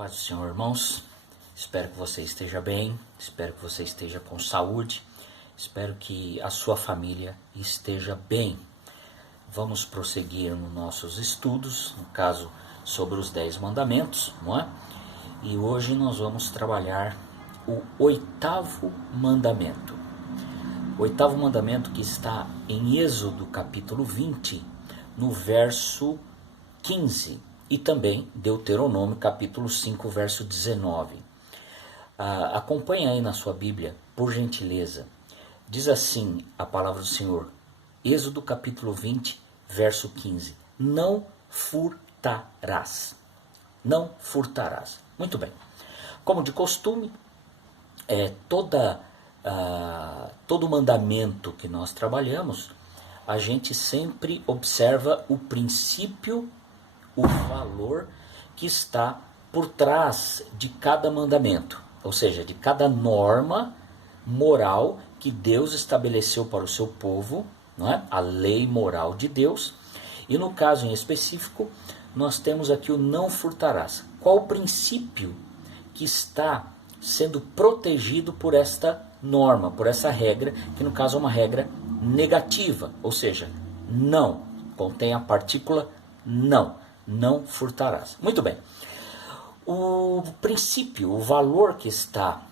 Paz do Senhor, irmãos. Espero que você esteja bem, espero que você esteja com saúde, espero que a sua família esteja bem. Vamos prosseguir nos nossos estudos, no caso sobre os 10 mandamentos, não é? E hoje nós vamos trabalhar o 8º mandamento. O 8º mandamento que está em Êxodo capítulo 20, no verso 15, e também Deuteronômio capítulo 5, verso 19. Acompanhe aí na sua Bíblia, por gentileza. Diz assim a palavra do Senhor, Êxodo capítulo 20, verso 15. Não furtarás. Não furtarás. Muito bem. Como de costume, todo mandamento que nós trabalhamos, a gente sempre observa o princípio, o valor que está por trás de cada mandamento, ou seja, de cada norma moral que Deus estabeleceu para o seu povo, não é? A lei moral de Deus. E no caso em específico, nós temos aqui o não furtarás. Qual o princípio que está sendo protegido por esta norma, por essa regra, que no caso é uma regra negativa, ou seja, não, contém a partícula não. Não furtarás. Muito bem. O princípio, o valor que está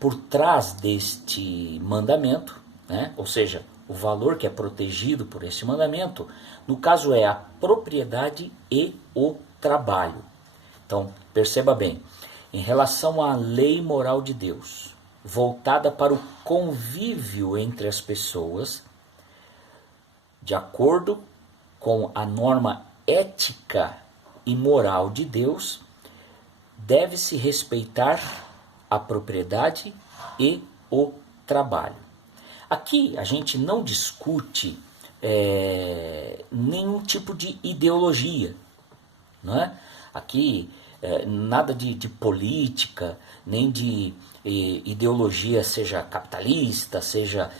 por trás deste mandamento, né? Ou seja, o valor que é protegido por este mandamento, no caso é a propriedade e o trabalho. Então, perceba bem, em relação à lei moral de Deus, voltada para o convívio entre as pessoas, de acordo com a norma ética e moral de Deus, deve-se respeitar a propriedade e o trabalho. Aqui a gente não discute nenhum tipo de ideologia, não é? Aqui nada de política, nem de ideologia, seja capitalista, seja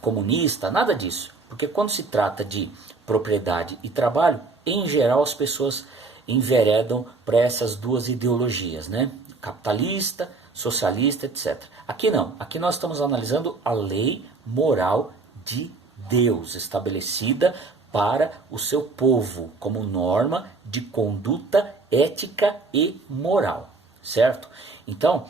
comunista, nada disso. Porque quando se trata de propriedade e trabalho, em geral as pessoas enveredam para essas duas ideologias, né? Capitalista, socialista, etc. Aqui não, aqui nós estamos analisando a lei moral de Deus, estabelecida para o seu povo, como norma de conduta ética e moral, certo? Então,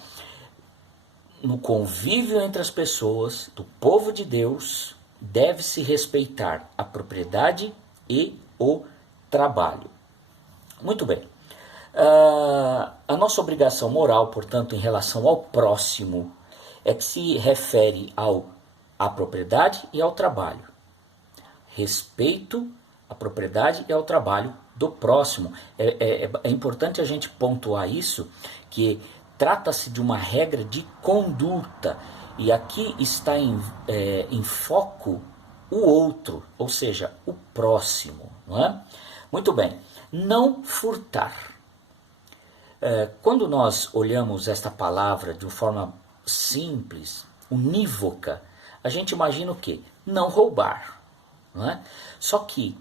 no convívio entre as pessoas do povo de Deus, deve-se respeitar a propriedade e o trabalho. Muito bem. A nossa obrigação moral, portanto, em relação ao próximo, é que se refere à propriedade e ao trabalho. Respeito à propriedade e ao trabalho do próximo. É importante a gente pontuar isso, que trata-se de uma regra de conduta. E aqui está em foco o outro, ou seja, o próximo. Não é? Muito bem. Não furtar. Quando nós olhamos esta palavra de uma forma simples, unívoca, a gente imagina o quê? Não roubar. Não é? Só que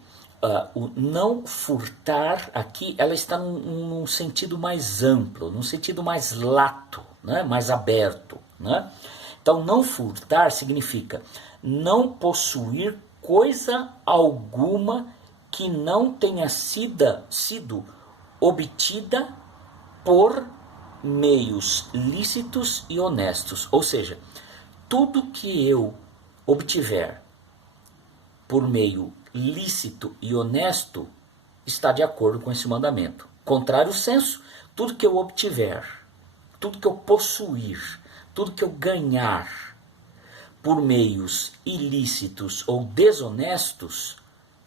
o não furtar aqui, ela está num sentido mais amplo, num sentido mais lato, né? Mais aberto. Né? Então, não furtar significa não possuir coisa alguma que não tenha sido obtida por meios lícitos e honestos. Ou seja, tudo que eu obtiver por meio lícito e honesto está de acordo com esse mandamento. Contrário senso, tudo que eu obtiver, tudo que eu possuir, tudo que eu ganhar por meios ilícitos ou desonestos,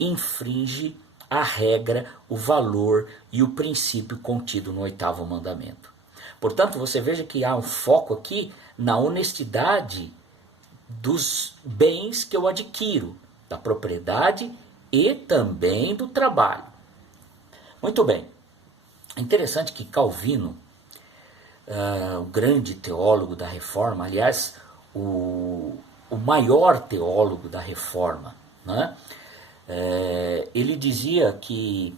infringe a regra, o valor e o princípio contido no 8º mandamento. Portanto, você veja que há um foco aqui na honestidade dos bens que eu adquiro, da propriedade e também do trabalho. Muito bem. É interessante que Calvino, o grande teólogo da Reforma, aliás, o maior teólogo da Reforma, né? Ele dizia que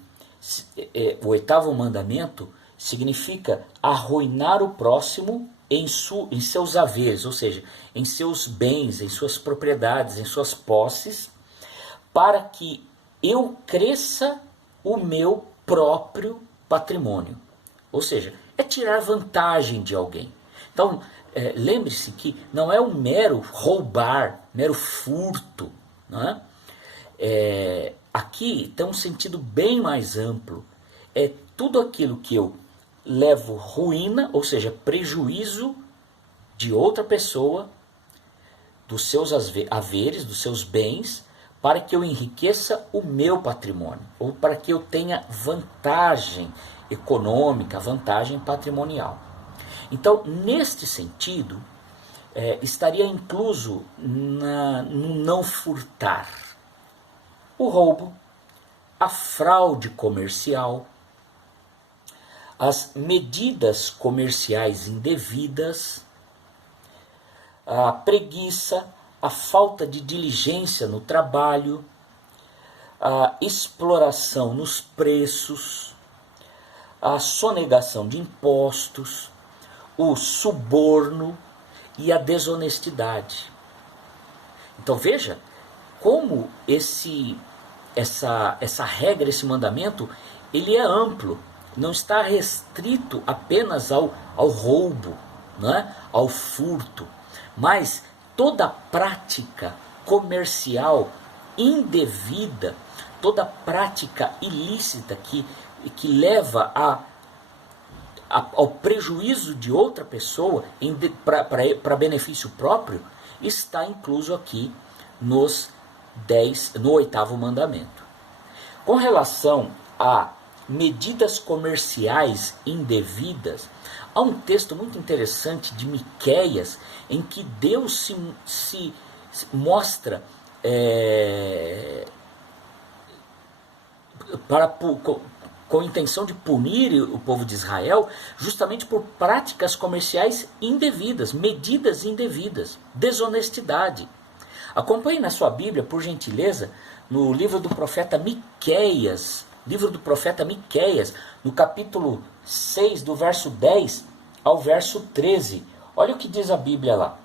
o 8º mandamento significa arruinar o próximo em seus haveres, ou seja, em seus bens, em suas propriedades, em suas posses, para que eu cresça o meu próprio patrimônio. Ou seja, é tirar vantagem de alguém. Então, lembre-se que não é um mero roubar, mero furto. Não é? Aqui tem um sentido bem mais amplo. É tudo aquilo que eu levo ruína, ou seja, prejuízo de outra pessoa, dos seus haveres, dos seus bens, para que eu enriqueça o meu patrimônio, ou para que eu tenha vantagem econômica, vantagem patrimonial. Então, neste sentido, estaria incluso no não furtar o roubo, a fraude comercial, as medidas comerciais indevidas, a preguiça, a falta de diligência no trabalho, a exploração nos preços, a sonegação de impostos, o suborno e a desonestidade. Então veja como essa regra, esse mandamento, ele é amplo. Não está restrito apenas ao roubo, né? Ao furto, mas toda prática comercial indevida, toda prática ilícita que leva ao prejuízo de outra pessoa para benefício próprio, está incluso aqui no 8º mandamento. Com relação a medidas comerciais indevidas, há um texto muito interessante de Miqueias, em que Deus se mostra com a intenção de punir o povo de Israel, justamente por práticas comerciais indevidas, medidas indevidas, desonestidade. Acompanhe na sua Bíblia, por gentileza, no livro do profeta Miqueias, no capítulo 6, do verso 10 ao verso 13. Olha o que diz a Bíblia lá.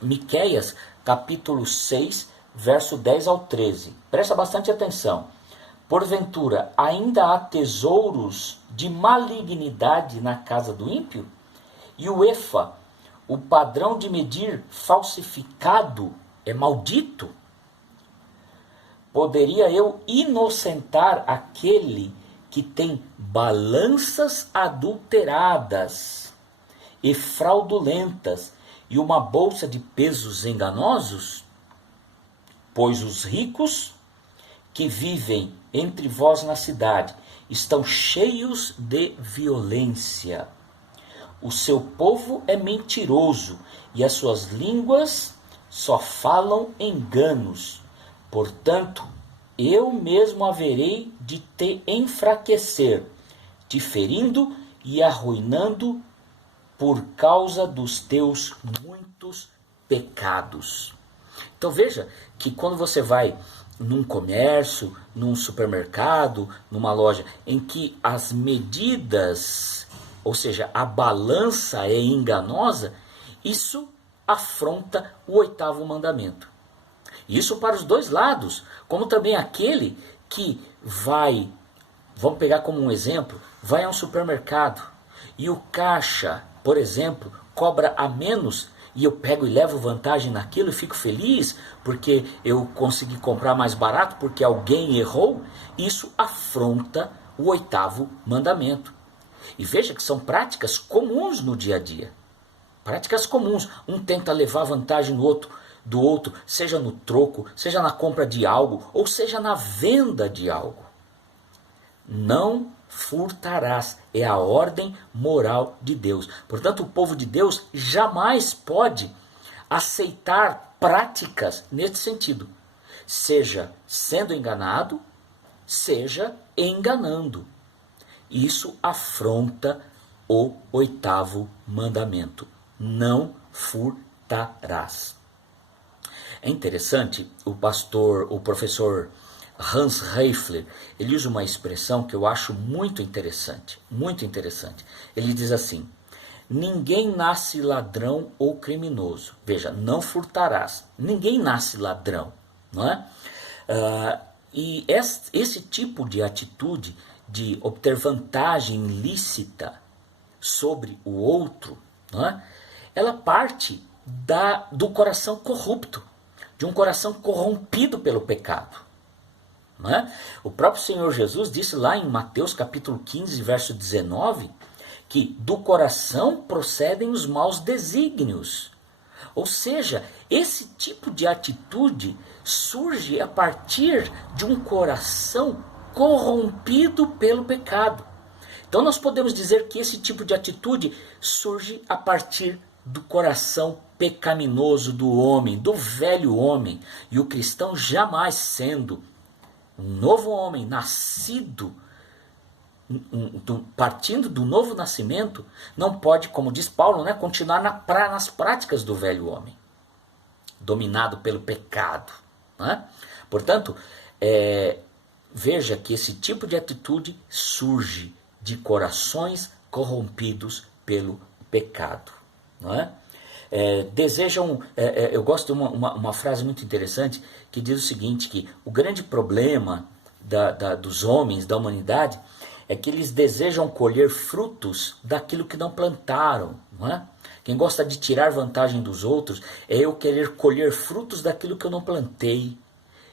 Miqueias, capítulo 6, verso 10 ao 13. Presta bastante atenção. Porventura, ainda há tesouros de malignidade na casa do ímpio? E o efa, o padrão de medir falsificado, é maldito? Poderia eu inocentar aquele que tem balanças adulteradas e fraudulentas e uma bolsa de pesos enganosos? Pois os ricos que vivem entre vós na cidade estão cheios de violência. O seu povo é mentiroso e as suas línguas só falam enganos. Portanto, eu mesmo haverei de te enfraquecer, te ferindo e arruinando por causa dos teus muitos pecados. Então veja que quando você vai num comércio, num supermercado, numa loja, em que as medidas, ou seja, a balança é enganosa, isso afronta o 8º mandamento. Isso para os dois lados, como também aquele que vai, vamos pegar como um exemplo, vai a um supermercado e o caixa, por exemplo, cobra a menos, e eu pego e levo vantagem naquilo e fico feliz porque eu consegui comprar mais barato porque alguém errou. Isso afronta o 8º mandamento. E veja que são práticas comuns no dia a dia. Práticas comuns. Um tenta levar vantagem do outro, seja no troco, seja na compra de algo, ou seja na venda de algo. Não furtarás, é a ordem moral de Deus. Portanto, o povo de Deus jamais pode aceitar práticas nesse sentido, seja sendo enganado, seja enganando. Isso afronta o 8º mandamento: não furtarás. É interessante, o professor Hans Reifler, ele usa uma expressão que eu acho muito interessante, muito interessante. Ele diz assim: ninguém nasce ladrão ou criminoso. Veja, não furtarás. Ninguém nasce ladrão, não é? E esse tipo de atitude de obter vantagem ilícita sobre o outro, não é? Ela parte do coração corrupto, de um coração corrompido pelo pecado. Não é? O próprio Senhor Jesus disse lá em Mateus capítulo 15, verso 19, que do coração procedem os maus desígnios. Ou seja, esse tipo de atitude surge a partir de um coração corrompido pelo pecado. Então nós podemos dizer que esse tipo de atitude surge a partir do coração pecaminoso do homem, do velho homem. E o cristão, jamais sendo um novo homem, nascido, partindo do novo nascimento, não pode, como diz Paulo, né, continuar nas práticas do velho homem, dominado pelo pecado. Né? Portanto, veja que esse tipo de atitude surge de corações corrompidos pelo pecado. Não é? Eu gosto de uma frase muito interessante que diz o seguinte, que o grande problema dos homens, da humanidade, é que eles desejam colher frutos daquilo que não plantaram. Não é? Quem gosta de tirar vantagem dos outros é eu querer colher frutos daquilo que eu não plantei.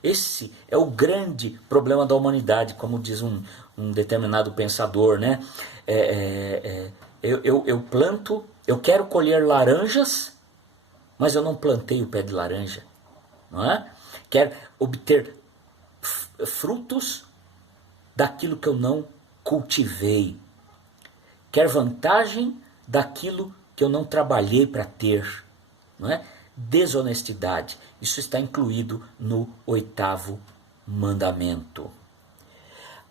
Esse é o grande problema da humanidade, como diz um determinado pensador, né? Eu planto, eu quero colher laranjas, mas eu não plantei o pé de laranja, não é? Quero obter frutos daquilo que eu não cultivei. Quero vantagem daquilo que eu não trabalhei para ter, não é? Desonestidade. Isso está incluído no 8º mandamento.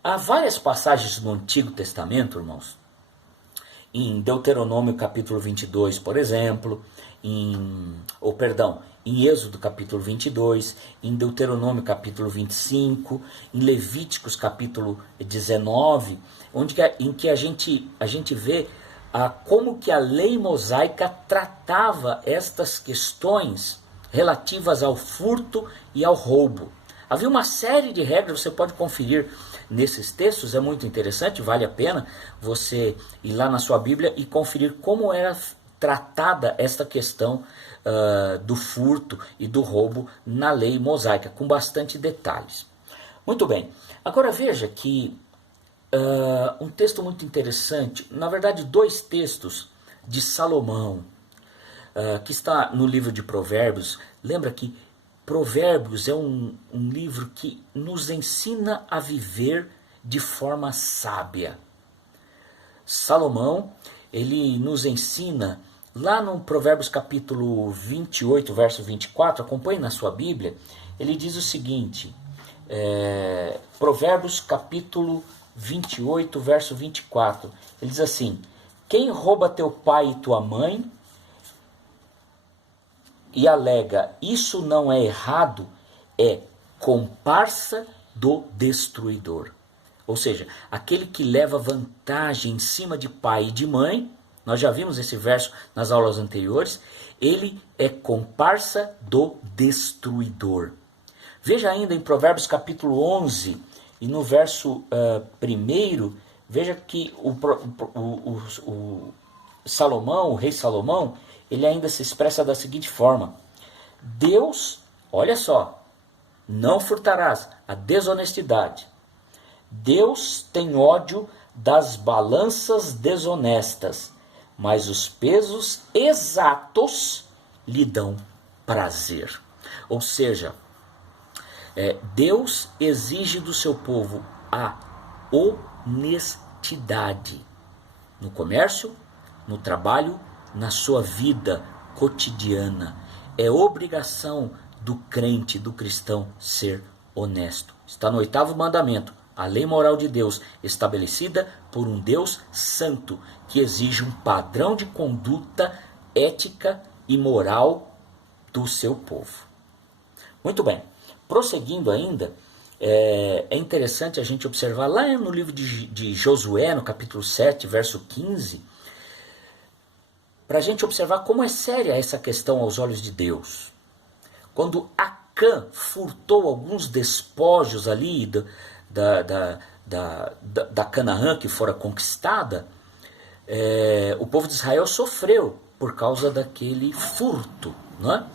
Há várias passagens no Antigo Testamento, irmãos, em Deuteronômio capítulo 22, por exemplo, em Êxodo capítulo 22, em Deuteronômio capítulo 25, em Levíticos capítulo 19, em que a gente vê como que a lei mosaica tratava estas questões relativas ao furto e ao roubo. Havia uma série de regras, você pode conferir nesses textos, é muito interessante, vale a pena você ir lá na sua Bíblia e conferir como era tratada esta questão do furto e do roubo na lei mosaica, com bastante detalhes. Muito bem, agora veja que um texto muito interessante, na verdade 2 textos de Salomão, que está no livro de Provérbios. Lembra que Provérbios é um livro que nos ensina a viver de forma sábia. Salomão, ele nos ensina, lá no Provérbios capítulo 28, verso 24, acompanhe na sua Bíblia, ele diz o seguinte, Provérbios capítulo 28, verso 24, ele diz assim: quem rouba teu pai e tua mãe e alega isso não é errado, é comparsa do destruidor. Ou seja, aquele que leva vantagem em cima de pai e de mãe, nós já vimos esse verso nas aulas anteriores, ele é comparsa do destruidor. Veja ainda em Provérbios capítulo 11, e no verso 1, veja que Salomão, o rei Salomão, ele ainda se expressa da seguinte forma: Deus, olha só, não furtarás, a desonestidade. Deus tem ódio das balanças desonestas, mas os pesos exatos lhe dão prazer. Ou seja, Deus exige do seu povo a honestidade no comércio, no trabalho, na sua vida cotidiana. É obrigação do crente, do cristão, ser honesto. Está no 8º mandamento, a lei moral de Deus, estabelecida por um Deus santo, que exige um padrão de conduta ética e moral do seu povo. Muito bem, prosseguindo ainda, é interessante a gente observar lá no livro de Josué, no capítulo 7, verso 15, para a gente observar como é séria essa questão aos olhos de Deus. Quando Acã furtou alguns despojos ali da Canaã que fora conquistada, o povo de Israel sofreu por causa daquele furto, não é?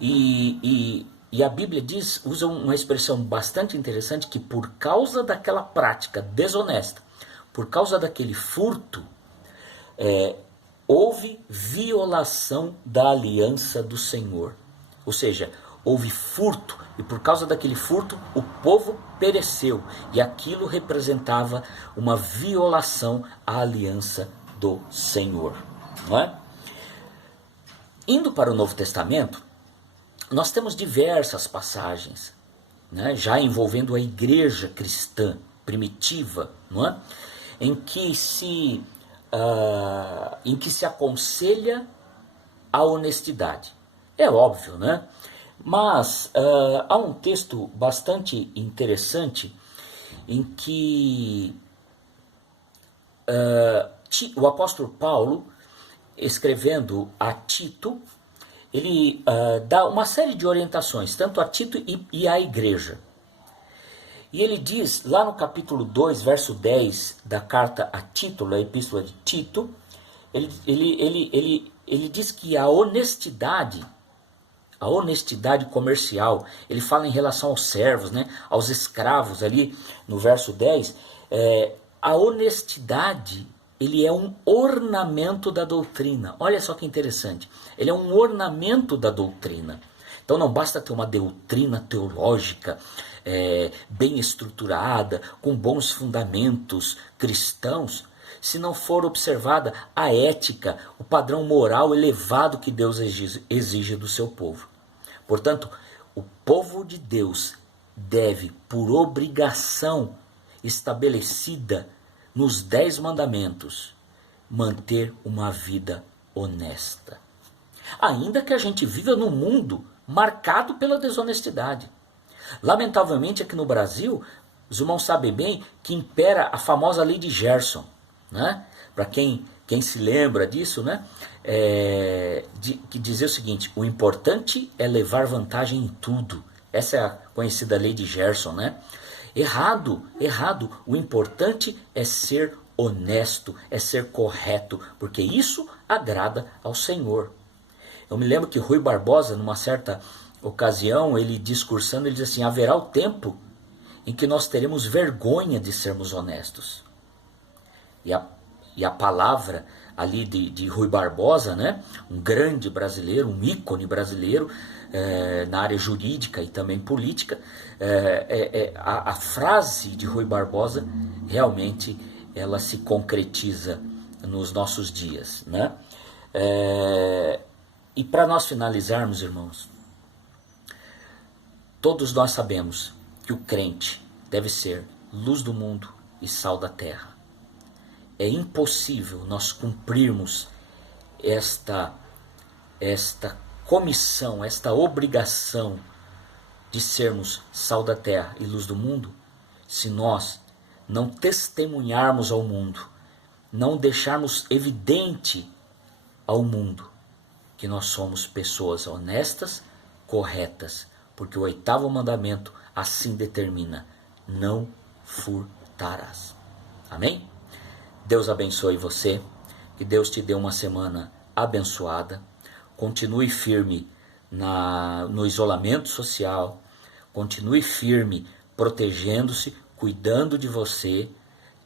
E a Bíblia usa uma expressão bastante interessante, que por causa daquela prática desonesta, por causa daquele furto, houve violação da aliança do Senhor. Ou seja, houve furto, e por causa daquele furto o povo pereceu, e aquilo representava uma violação à aliança do Senhor, não é? Indo para o Novo Testamento, nós temos diversas passagens, né, já envolvendo a igreja cristã primitiva, não é? em que se aconselha a honestidade. É óbvio, né? Mas há um texto bastante interessante em que o apóstolo Paulo, escrevendo a Tito, ele dá uma série de orientações, tanto a Tito e à igreja. E ele diz, lá no capítulo 2, verso 10 da carta a Tito, a epístola de Tito, ele diz que a honestidade comercial, ele fala em relação aos servos, né, aos escravos, ali no verso 10, a honestidade, ele é um ornamento da doutrina. Olha só que interessante, ele é um ornamento da doutrina. Então não basta ter uma doutrina teológica bem estruturada, com bons fundamentos cristãos, se não for observada a ética, o padrão moral elevado que Deus exige do seu povo. Portanto, o povo de Deus deve, por obrigação estabelecida nos 10 mandamentos, manter uma vida honesta. Ainda que a gente viva num mundo marcado pela desonestidade. Lamentavelmente, aqui no Brasil, os irmãos sabem bem que impera a famosa lei de Gerson, né? Para quem se lembra disso, né? Que dizia o seguinte: o importante é levar vantagem em tudo. Essa é a conhecida lei de Gerson, né? Errado. O importante é ser honesto, é ser correto, porque isso agrada ao Senhor. Eu me lembro que Rui Barbosa, numa certa ocasião, ele discursando, ele diz assim: haverá o tempo em que nós teremos vergonha de sermos honestos. E a palavra ali de Rui Barbosa, né, um grande brasileiro, um ícone brasileiro na área jurídica e também política, a frase de Rui Barbosa realmente ela se concretiza nos nossos dias, né? E para nós finalizarmos, irmãos, todos nós sabemos que o crente deve ser luz do mundo e sal da terra. É impossível nós cumprirmos esta comissão, esta obrigação de sermos sal da terra e luz do mundo, se nós não testemunharmos ao mundo, não deixarmos evidente ao mundo que nós somos pessoas honestas, corretas, porque o 8º mandamento assim determina: não furtarás. Amém? Deus abençoe você, que Deus te dê uma semana abençoada, continue firme no isolamento social, continue firme protegendo-se, cuidando de você,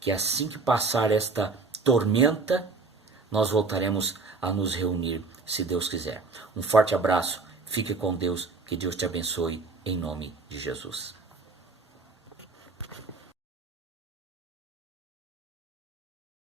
que assim que passar esta tormenta, nós voltaremos a nos reunir, se Deus quiser. Um forte abraço, fique com Deus, que Deus te abençoe, em nome de Jesus.